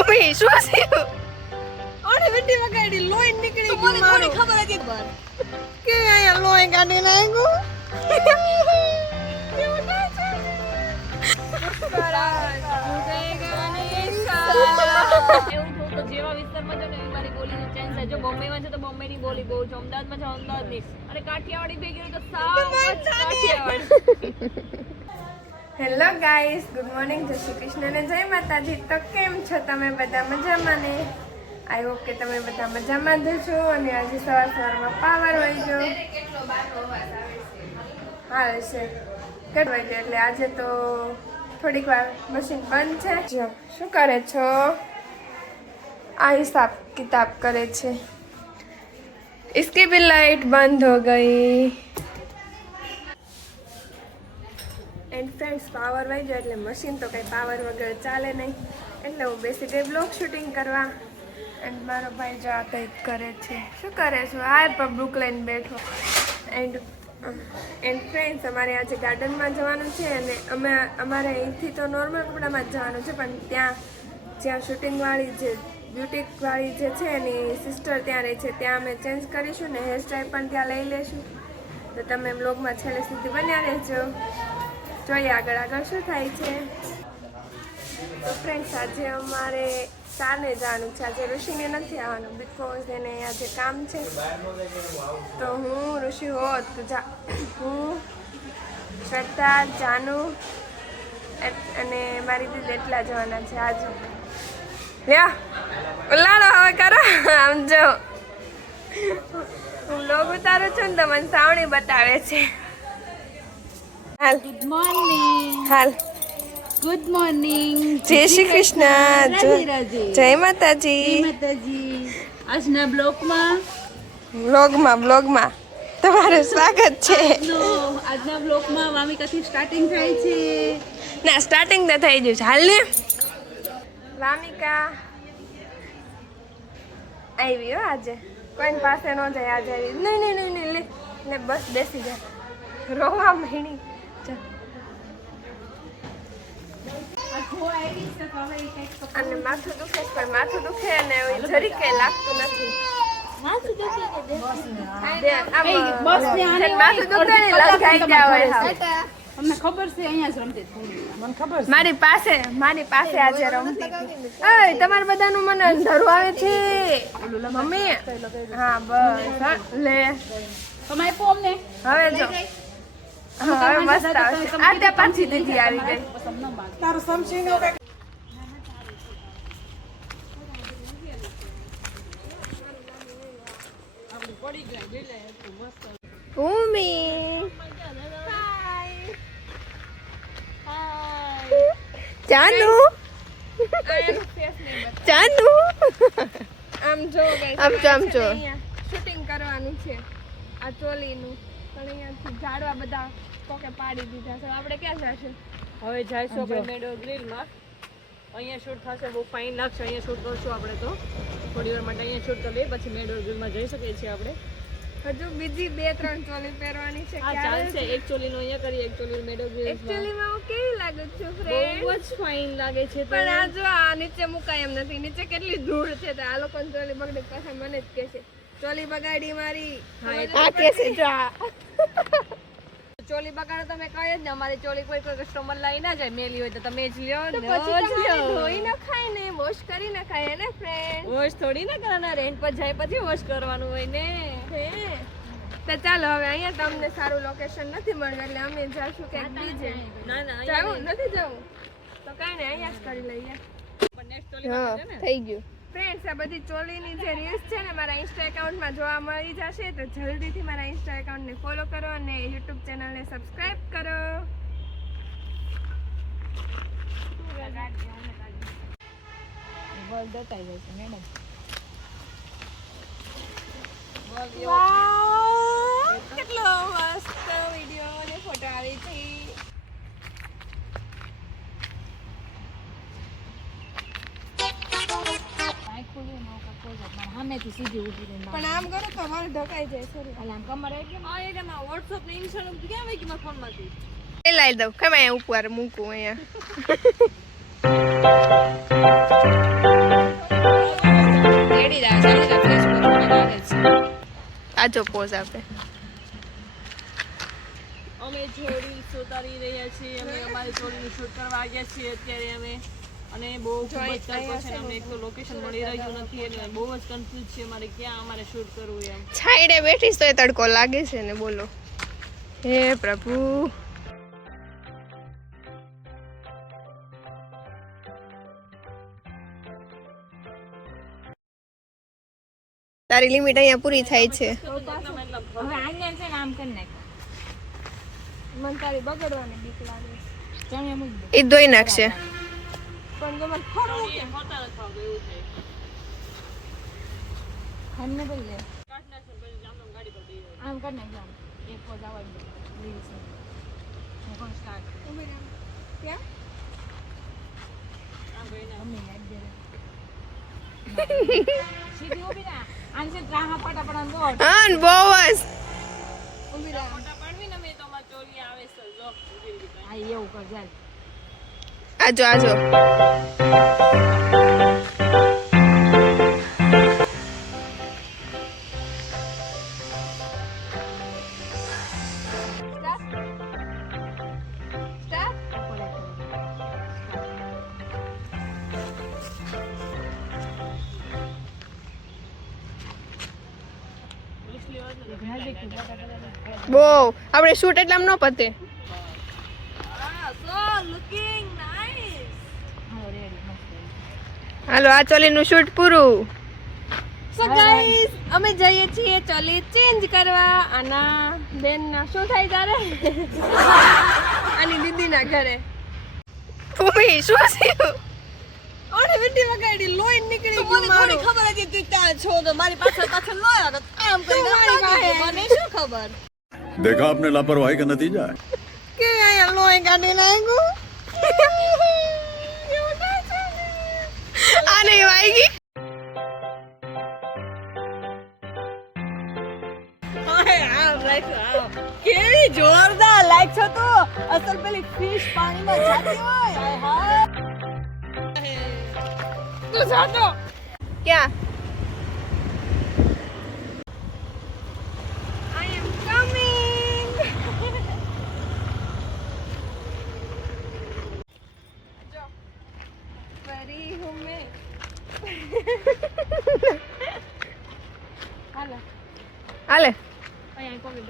ભૂમિ શું થયું? ઓરે વીટી વગાડી લોહી નીકળી ગયું મારું. ખબર હતી પર કે અહીંયા લોહી કાઢી નાખ્યું જેવા વિસ્તારમાં છે ને એવી મારી બોલીનો ચેન્જ થાય. જો બોમ્બેમાં છે તો બોમ્બેની બોલી બહુ છે. અમદાવાદમાં છે અમદાવાદની. અને કાઠિયાવાડી ભેગી તો સાવ Kathiyawadi. Hello guys, good morning, જય શ્રી કૃષ્ણ ને જય માતાજી. તો કેમ છો તમે બધા મજામાં ને આઈ હોપ કે તમે બધા મજામાં જ છો અને આજે સવાર સવારમાં પાવર હોય જો. હા છે. કેટલો વાગ્યો એટલે આજે તો થોડીક વાર મશીન બંધ છે. જો, શું કરે છો? આ હિસાબ કિતાબ કરે છે. ઇસકી બી લાઇટ બંધ હો ગઈ. એન્ડ ફ્રેન્ડ્સ પાવર વહી ગયો એટલે મશીન તો કંઈ પાવર વગર ચાલે નહીં. એટલે હું બેસી ગઈ બ્લોગ શૂટિંગ કરવા. એન્ડ મારો ભાઈ જો આ કંઈક કરે છે. શું કરે છો? આ પણ બુક લઈને બેઠો. એન્ડ એન્ડ ફ્રેન્ડ્સ અમારે આજે ગાર્ડનમાં જવાનું છે અને અમે, અમારે અહીંથી તો નોર્મલ કપડામાં જવાનું છે, પણ ત્યાં, જ્યાં શૂટિંગવાળી જે બ્યુટીવાળી જે છે એની સિસ્ટર ત્યાં રહે છે, ત્યાં અમે ચેન્જ કરીશું ને હેરસ્ટાઈલ પણ ત્યાં લઈ લેશું. તો તમે બ્લોગમાં છેલ્લે સુધી બન્યા રહેજો. જોઈએ આગળ આગળ શું થાય છે? તો ફ્રેન્ડ્સ આજે અમારે સારને જવાનું છે. આજે ઋષિને નથી આવવાનું બિકોઝ એને આજે કામ છે. તો હું ઋષિ હોત તો હું, શ્રદ્ધા, જાનુ અને મારી દીદી એટલા જવાના છે. આજે લ્યા હવે કરો. આમ જો, હું લોગ ઉતારું છું ને તો મને સાવણી બતાવે છે. હાલ. ગુડ મોર્નિંગ હાલ. ગુડ મોર્નિંગ જય શ્રી કૃષ્ણ. જય- માતાજી. માતાજી. આજના બ્લોકમાં બ્લોગમાં બ્લોગમાં. તમારું સ્વાગત છે. આજના બ્લોકમાં વામિકાથી સ્ટાર્ટિંગ થાય છે. ના સ્ટાર્ટિંગ તો થઈ ગયું છે. હાલ ને. વામિકા આવી હો આજે. કોઈ પાસે ન જાય આજે આવી. નહીં નહીં નહીં નહીં લે. ને બસ બેસી જાય રોવા મહિની અને માથું દુખે પણ માથું દુખે અને જરી કઈ લાગતું નથી. માથું દુખે ને ગયા હોય હાવ. ખબર છે અહીંયા જ રમતી હતી. મારી પાસે મારી પાસે આજે રમતી. તમારે બધાનું મને અંધારું આવે છે. મમ્મી હા બસ. લે. તમે અમને. હવે જો. હવે મસ્ત આવશે. આ ત્યાં પાછી દીદી આવી ગઈ. પસંદ ન બાંધ. ચાનુ ચાનુ આમ જો આમ જો આમ જો. શૂટિંગ કરવાનું છે. આ ચોલીનું. પણ અહીંયાથી ઝાડવા બધા કોકે પાડી દીધા છે. આપણે ક્યાં જશું? હવે જઈશું આપણે મેડો ગ્રીલમાં. અહીંયા શૂટ થશે બહુ ફાઇન લાગશે. અહીંયા શૂટ કરશું આપણે તો. થોડી વાર માટે અહીંયા શૂટ કરીએ પછી મેડો ગ્રીલમાં જઈ શકીએ છીએ આપણે. હજુ બીજી બે ત્રણ ચોલી પહેરવાની છે. આ ચાલશે. એક ચોલીનો અહીંયા કરીએ એક ચોલી મેડો ગ્રીલમાં. એકચ્યુઅલી માં હું કેવી લાગુ છું ફ્રેન્ડ બહુ જ ફાઇન લાગે છે પણ આ જો આ નીચે મુકાય એમ નથી. નીચે કેટલી ધૂળ છે તો. આ લોકો ચોલી બગડે પાછા મને જ કહે છે. ચોલી બગાડી મારી. આ કે છે જો. ચોલી બગાડો તમે કહે જ ને અમારી ચોલી કોઈ કોઈ કસ્ટમર લઈ ના જાય મેલી હોય તો તમે જ લ્યો ને ધોઈ ન ખાય ને વોશ કરી ન ખાય ને ફ્રેન્ડ વોશ થોડી ના કરવાના રેન્ટ પર જાય પછી વોશ કરવાનું હોય ને. હે. તો ચાલો હવે અહીંયા તમને સારું લોકેશન નથી મળ્યું એટલે અમે જઈશું ક્યાંક બીજે. ના ના જાવું? નથી જવું? તો કઈ ને અહીંયા જ કરી લઈએ. નેક્સ્ટ ચોલી બગાડે ને. થઈ ગયું. ફ્રેન્ડ્સ આ બધી ચોલીની જે રીલ્સ છે ને મારા ઇન્સ્ટા એકાઉન્ટમાં જોવા મળી જશે તો જલ્દીથી મારા ઇન્સ્ટા એકાઉન્ટને ફોલો કરો અને યુટ્યુબ ચેનલને સબસ્ક્રાઇબ કરો. વાવ! કેટલો મસ્ત વીડિયો અને ફોટો આવી છે. આમ કરો તો મારું ઢકાઈ જાય આમ કમર આવી ગયો આ એટલે માં WhatsApp ને ઇન્સ્ટા લાઈ દઉં. કે અહીંયા ઉપર મૂકું અહીંયા? આજો પોઝ આપે. અમે જોડી સુતરી રહ્યા છીએ અમે અમારી જોડીને શૂટ કરવા આવ્યા છીએ અત્યારે અમે. અને બહુ ખૂબ જ તકો છે અમને એક તો લોકેશન મળી રહ્યું નથી એટલે બહુ જ કન્ફ્યુઝ છે મારે ક્યાં અમારે શૂટ કરવું એમ. છાંયડે બેઠીશ તો એ તડકો લાગે છે ને બોલો. હે પ્રભુ. તારી લિમિટ અહીંયા પૂરી થાય છે. હવે આને છે ને કરી નાખ. મને તારી બગડવાની બીક લાગે એ ધોઈ નાખશે. પણ જો મને કે હોતા નથી આવતું એવું છે. ખાને બોલ લે. આમ કર નાખ આમ. એક પોઝ આવા દે રીલ્સ હું કોણ સ્ટાર્ટ ક્યાં? મમ્મી નાખ દે સીધી ઊભી ના આને છે ત્રાહા પાટા પડવાનું દોડ હા ને જ. ઊભી રહે ને મેં તો માં ચોરી આવે છે. જો હા એવું કર જાય આજો આજો બહુ. આપણે શૂટ એટલામ ન પતે. હાલો આ ચોલીનું શૂટ પૂરું. સો ગાઈસ અમે જઈએ છીએ ચોલી ચેન્જ કરવા. આના બેન ના શું થાય તારે? આની દીદી ના ઘરે. ભૂમિ શું થયું? ઓને વીટી વગાડી લોહી નીકળી ગયું મને થોડી ખબર હતી તું ત્યાં છો તો મારી પાછળ પાછળ નો આવ્યો આમ કરી મારી પાસે. મને શું ખબર? દેખા આપને લાપરવાહી કે નતીજા કે આયા લોહી કાઢી લાગ્યું આ નહીં વાગી. કેવી જોરદાર લાઈક છો તો અસલ પેલી ફિશ પાણીમાં જાતી હોય હાય, હાય. તું જાતો ક્યાં I am coming. જો, પરી હું મેં. હાલો હાલે અહીંયા કોઈ ગાડી મૂકી કો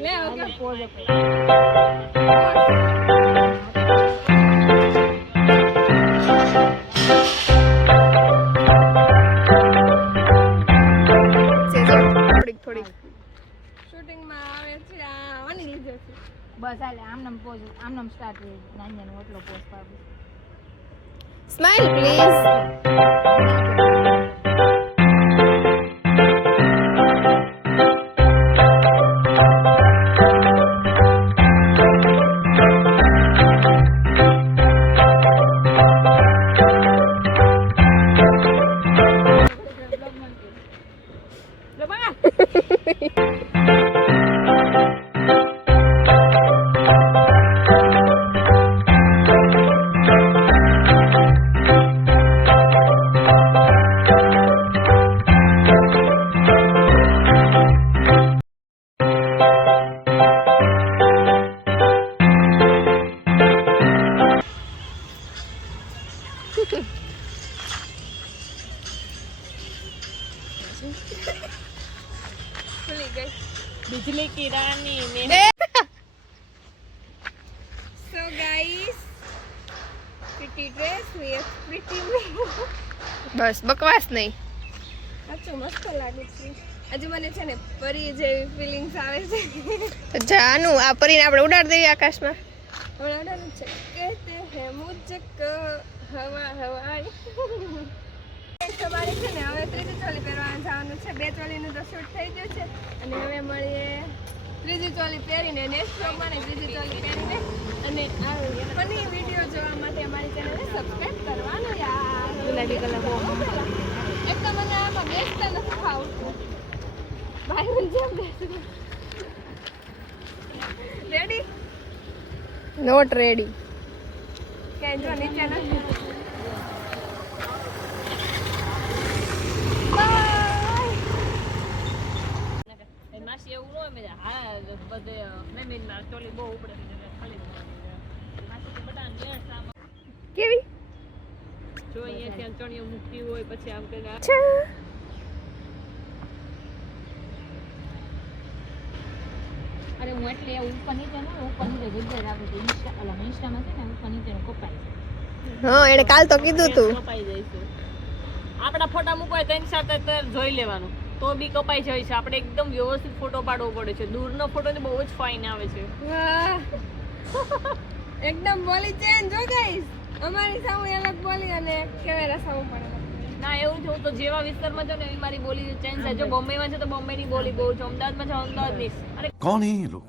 પોઝ થોડીક થોડીક શૂટિંગમાં આવે છે આ આની લીધે છે. બસ હાલે આમ નામ પોઝ આમ નામ સ્ટાર્ટ રહી નાની ઓટલો પોઝ પાડું. સ્માઈલ પ્લીઝ ભૂલી ગઈ બિજલી કિરાની so guys pretty dress with બસ બકવાસ નહીં. સાચું મસ્ત લાગે છે. હજુ મને છે ને પરી જેવી ફિલિંગ્સ આવે છે. જાનું આ પરીને આપણે ઉડાડી દઈએ આકાશમાં. હમણાં ચક્કે તે હે મુજક હવા હવાઈ. તમારે છે ને હવે ત્રીજી ચોલી પહેરવાનું જવાનું છે. બે ચોલીનું તો શૂટ થઈ ગયું છે. અને હવે મળીએ ત્રીજી ચોલી પહેરીને નેક્સ્ટ પ્રમાણે ત્રીજી ચોલી પહેરીને. અને આ ફની વીડિયો જોવા માટે અમારી ચેનલને સબસ્ક્રાઈબ કરવાનું યાર. ગુલાબી કલર એક તો મને આમાં બેસતા નથી ખાવું ભાઈ મને જેમ બેસતું રેડી નોટ રેડી ક્યાંય જો નીચે નથી Bye. એ માસી એવું ન હોય હા બધે મેં મેં ચોલી બહુ ઉપડે છે માસી તો બધાને લેસ કેવી? જો અહીંયા ચણિયો મૂકતી હોય પછી આમ કંઈક અરે હું એટલે ઉપર નીચે ન ઉપર હા એને કાલ તો કીધું તું. આપણા ફોટા મૂકવાય ત્રણ ચાર જોઈ લેવાનું. તો બી કપાઈ જાય છે. આપણે એકદમ વ્યવસ્થિત ફોટો પાડવો પડે છે. દૂરનો ફોટો તો બહુ જ ફાઇન આવે છે. એકદમ બોલી ચેન્જ હો ગાઈસ અમારી સામે અલગ બોલી અને કેમેરા સામે પડે. ના એવું છે તો જેવા વિસ્તારમાં છો ને એવી મારી બોલી ચેન્જ થાય જો બોમ્બેમાં છે તો બોમ્બેની બોલી બહુ છે. અમદાવાદમાં છે અમદાવાદની. અરે કોણ હે લોક?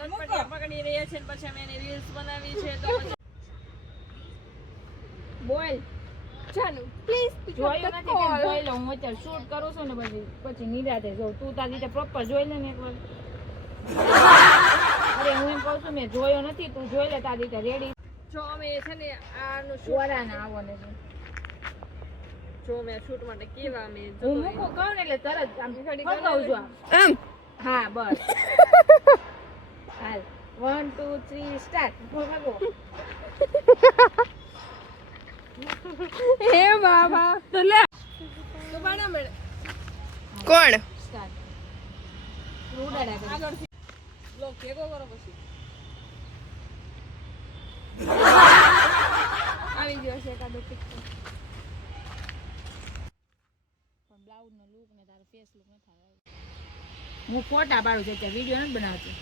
પકડી રહ્યા છે પછી અમે એની રીલ્સ બનાવી છે તો બોલ. જાનુ પ્લીઝ જોયું નથી કે જોઈ લઉં હું અત્યારે શૂટ કરું છું ને પછી પછી નિરાતે જોઉં. તું તારી રીતે પ્રોપર જોઈ લે ને એકવાર. અરે હું એમ કહું છું મેં જોયો નથી. તું જોઈ લે તારી રીતે રેડી જો અમે છે ને આનું શૂટ આવો ને જો મેં શૂટ માટે કેવા અમે હું મૂકું કહું ને એટલે તરત છું. આમ હા બસ. હાલ. વન ટુ થ્રી સ્ટાર્ટ ભાગો. હે બાબા. તો લે. તો બાણા મળે. કોણ? સ્ટાર્ટ ઉડાડા કરી. બ્લોગ ભેગો કરો પછી. આવી ગયો છે એકાદો પિક્ચર પણ બ્લાઉઝ નો લુક ને તારો ફેસ લુક નથી આવ્યો. હું ફોટા પાડું છું ત્યાં વીડિયો નથી બનાવતી.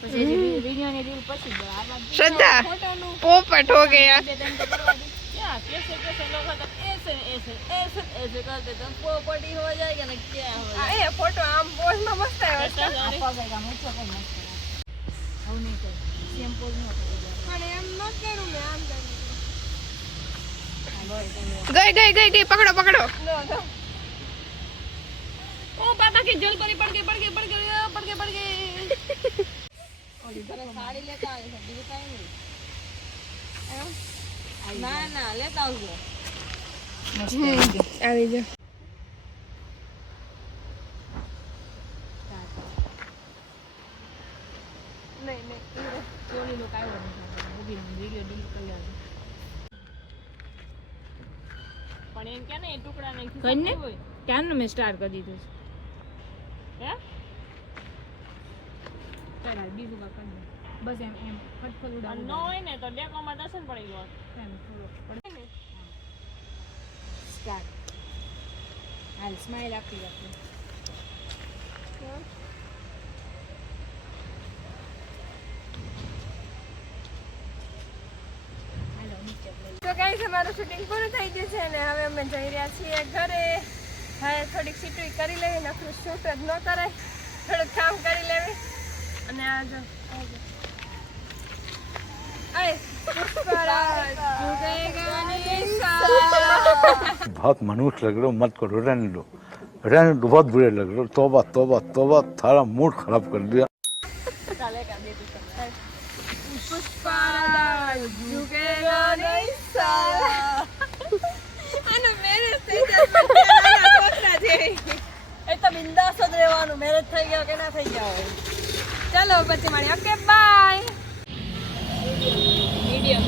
પછી વીડિયો ની રીલ પછી શ્રદ્ધા પોપટ હો ગયા. ગઈ ગઈ ગઈ ગઈ પકડો પકડો. ओ बाबा की जल पड़ी पड़ गई पड़ गई पड़ गई पड़ गई पड़ गई और इधर साड़ी लेता है सब भी टाइम नहीं ना ना लेता हूं मस्त आ गया नहीं नहीं चोरी लोग आए वो भी वीडियो डिलीट कर लिया પણ એમ કે ને એ ટુકડા નાખી કઈ ને ક્યાં મેં સ્ટાર્ટ કરી દીધું છે બીજું કાંઈ. બસ એમ એમ ફટફટ ઉડાડ ન હોય ને તો ડેકોમાં દર્શન પડી ગયો એમ થોડો ને? સ્ટાર્ટ. હાલ સ્માઈલ આપી રાખી તો ગાઈસ અમારું શૂટિંગ પૂરું થઈ ગયું છે ને હવે અમે જઈ રહ્યા છીએ ઘરે. હવે થોડીક સીટુઈ કરી લેવી નકરું શૂટ જ ન કરાય થોડુંક કામ કરી લેવી અને આ જો આ જો. આય, પુષ્પરાજ ઝુકેગા નહીં સાલા. बहुत मनुष्य लग रहे हो मत करो रहने दो रहने दो बहुत बुरे लग रहे हो तोबा तोबा तोबा थारा मूड खराब कर दिया પુષ્પરાજ એ તો બિંદાસ જ રહેવાનું. મેરેજ થઈ ગયા કે ના થઈ ગયા હોય ચાલો, પછી મળીએ. Okay bye medium